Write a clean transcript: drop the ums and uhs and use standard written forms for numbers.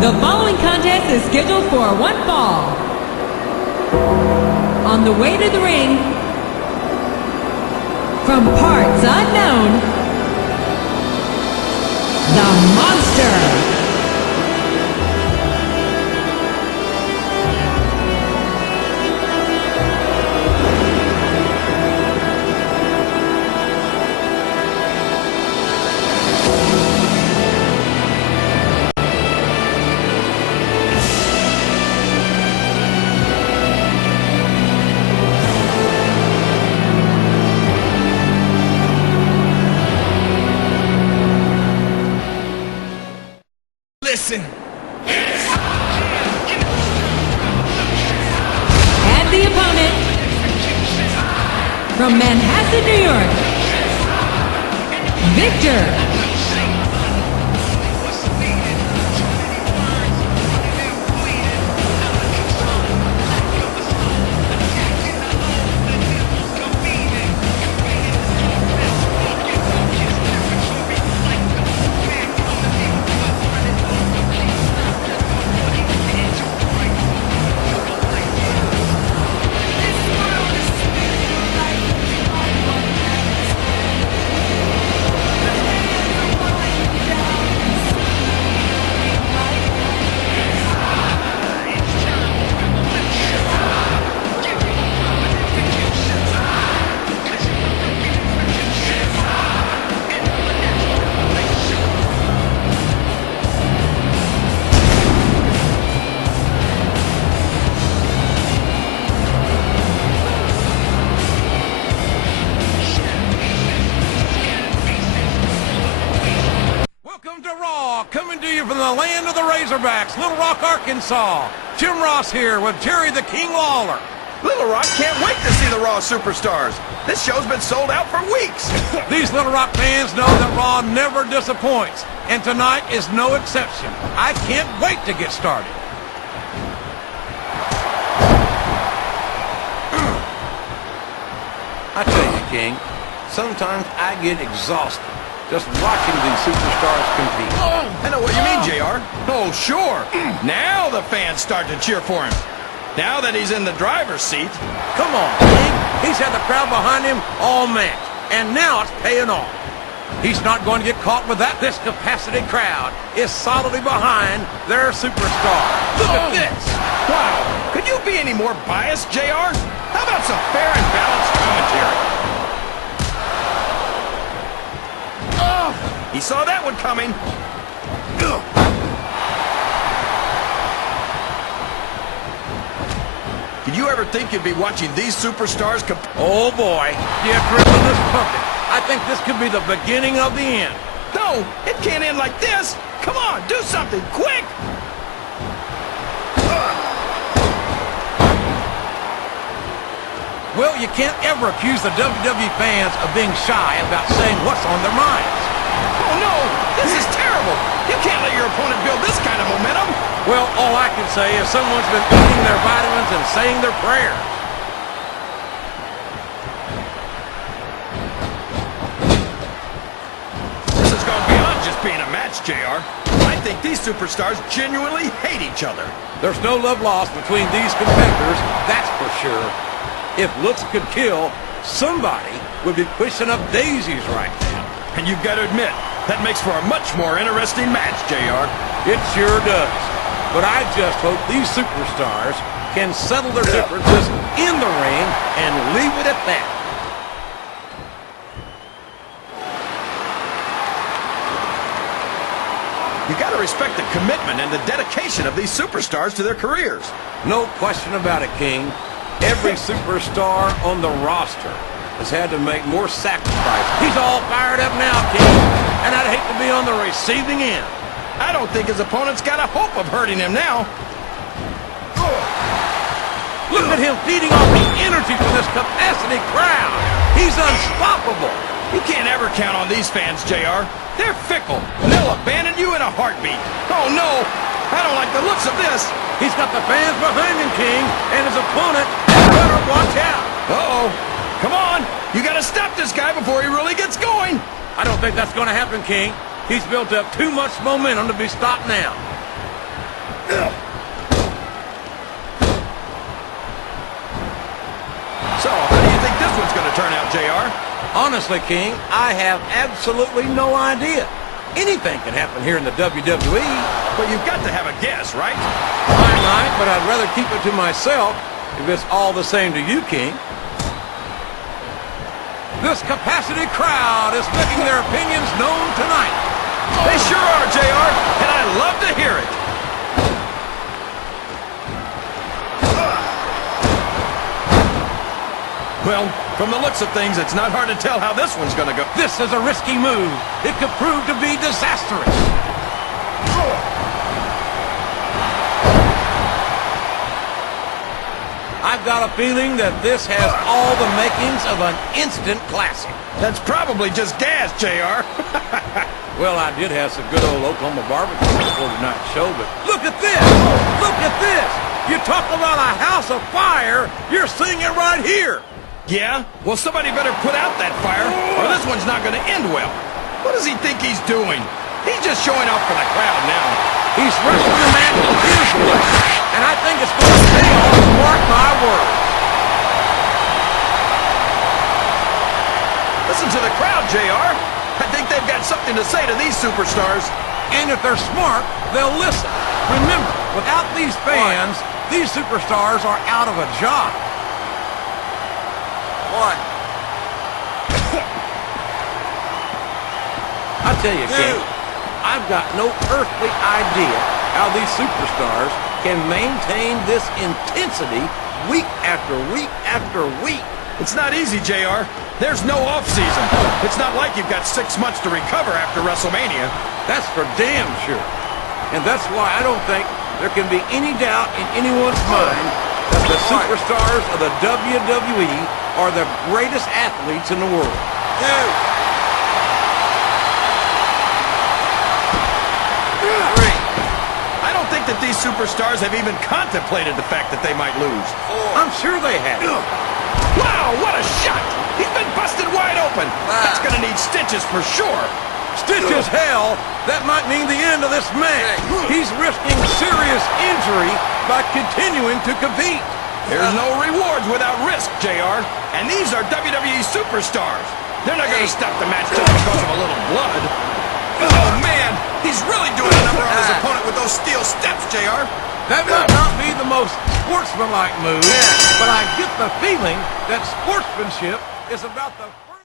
The following contest is scheduled for one fall. On the way to the ring, from parts unknown, the Monster. Listen. And the opponent, from Manhasset, New York, Victor. Coming to you from the land of the Razorbacks, Little Rock, Arkansas. Jim Ross here with Jerry the King Lawler. Little Rock can't wait to see the Raw Superstars. This show's been sold out for weeks. These Little Rock fans know that Raw never disappoints, and tonight is no exception. I can't wait to get started. I tell you, King, sometimes I get exhausted just watching these superstars compete. I know what you mean, JR. Oh, sure. Now the fans start to cheer for him. Now that he's in the driver's seat. Come on, King. He's had the crowd behind him all match, and now it's paying off. He's not going to get caught with that. This capacity crowd is solidly behind their superstar. Look at this. Wow. Could you be any more biased, JR? How about some fair and balanced commentary? He saw that one coming. Did you ever think you'd be watching these superstars Oh boy, you dribbling this puppet. I think this could be the beginning of the end. No, it can't end like this. Come on, do something, quick! Well, you can't ever accuse the WWE fans of being shy about saying what's on their minds. Oh no, this is terrible. You can't let your opponent build this kind of momentum. Well, all I can say is someone's been eating their vitamins and saying their prayers. This has gone beyond just being a match, JR. I think these superstars genuinely hate each other. There's no love lost between these competitors, that's for sure. If looks could kill, somebody would be pushing up daisies right now. And you've got to admit, that makes for a much more interesting match, JR. It sure does. But I just hope these superstars can settle their differences in the ring and leave it at that. You got to respect the commitment and the dedication of these superstars to their careers. No question about it, King. Every superstar on the roster has had to make more sacrifices. He's all fired up now, King, and I'd hate to be on the receiving end. I don't think his opponent's got a hope of hurting him now. Look at him feeding off the energy from this capacity crowd. He's unstoppable. You can't ever count on these fans, JR. They're fickle, and they'll abandon you in a heartbeat. Oh, no. I don't like the looks of this. He's got the fans behind him, King, and his opponent better watch out. Uh-oh. Come on. You got to stop this guy before he really gets going. I don't think that's going to happen, King. He's built up too much momentum to be stopped now. So, how do you think this one's going to turn out, JR? Honestly, King, I have absolutely no idea. Anything can happen here in the WWE. But you've got to have a guess, right? I might, but I'd rather keep it to myself if it's all the same to you, King. This capacity crowd is making their opinions known tonight. They sure are, JR, and I love to hear it. Well, from the looks of things, it's not hard to tell how this one's going to go. This is a risky move. It could prove to be disastrous. I've got a feeling that this has all the makings of an instant classic. That's probably just gas, JR. Well, I did have some good old Oklahoma barbecue before tonight's show, but look at this! Look at this! You talk about a house of fire, you're seeing it right here! Yeah? Well, somebody better put out that fire, or this one's not going to end well. What does he think he's doing? He's just showing off for the crowd now. He's wrestling the man his way, and I think it's going to pay off, mark my words. Listen to the crowd, JR. I think they've got something to say to these superstars. And if they're smart, they'll listen. Remember, without these fans, these superstars are out of a job. What? I tell you, King, I've got no earthly idea how these superstars can maintain this intensity week after week after week. It's not easy, JR. There's no off-season. It's not like you've got 6 months to recover after WrestleMania. That's for damn sure. And that's why I don't think there can be any doubt in anyone's mind that the superstars of the WWE are the greatest athletes in the world. I don't think that these superstars have even contemplated the fact that they might lose. I'm sure they have. Wow, what a shot! He's been busted wide open. That's going to need stitches for sure. Stitches, hell, that might mean the end of this match. He's risking serious injury by continuing to compete. There's no rewards without risk, JR. And these are WWE superstars. They're not going to stop the match just because of a little blood. Oh, man, he's really doing a number on his opponent with those steel steps, JR. That might not be the most sportsmanlike move, but I get the feeling that sportsmanship is about the...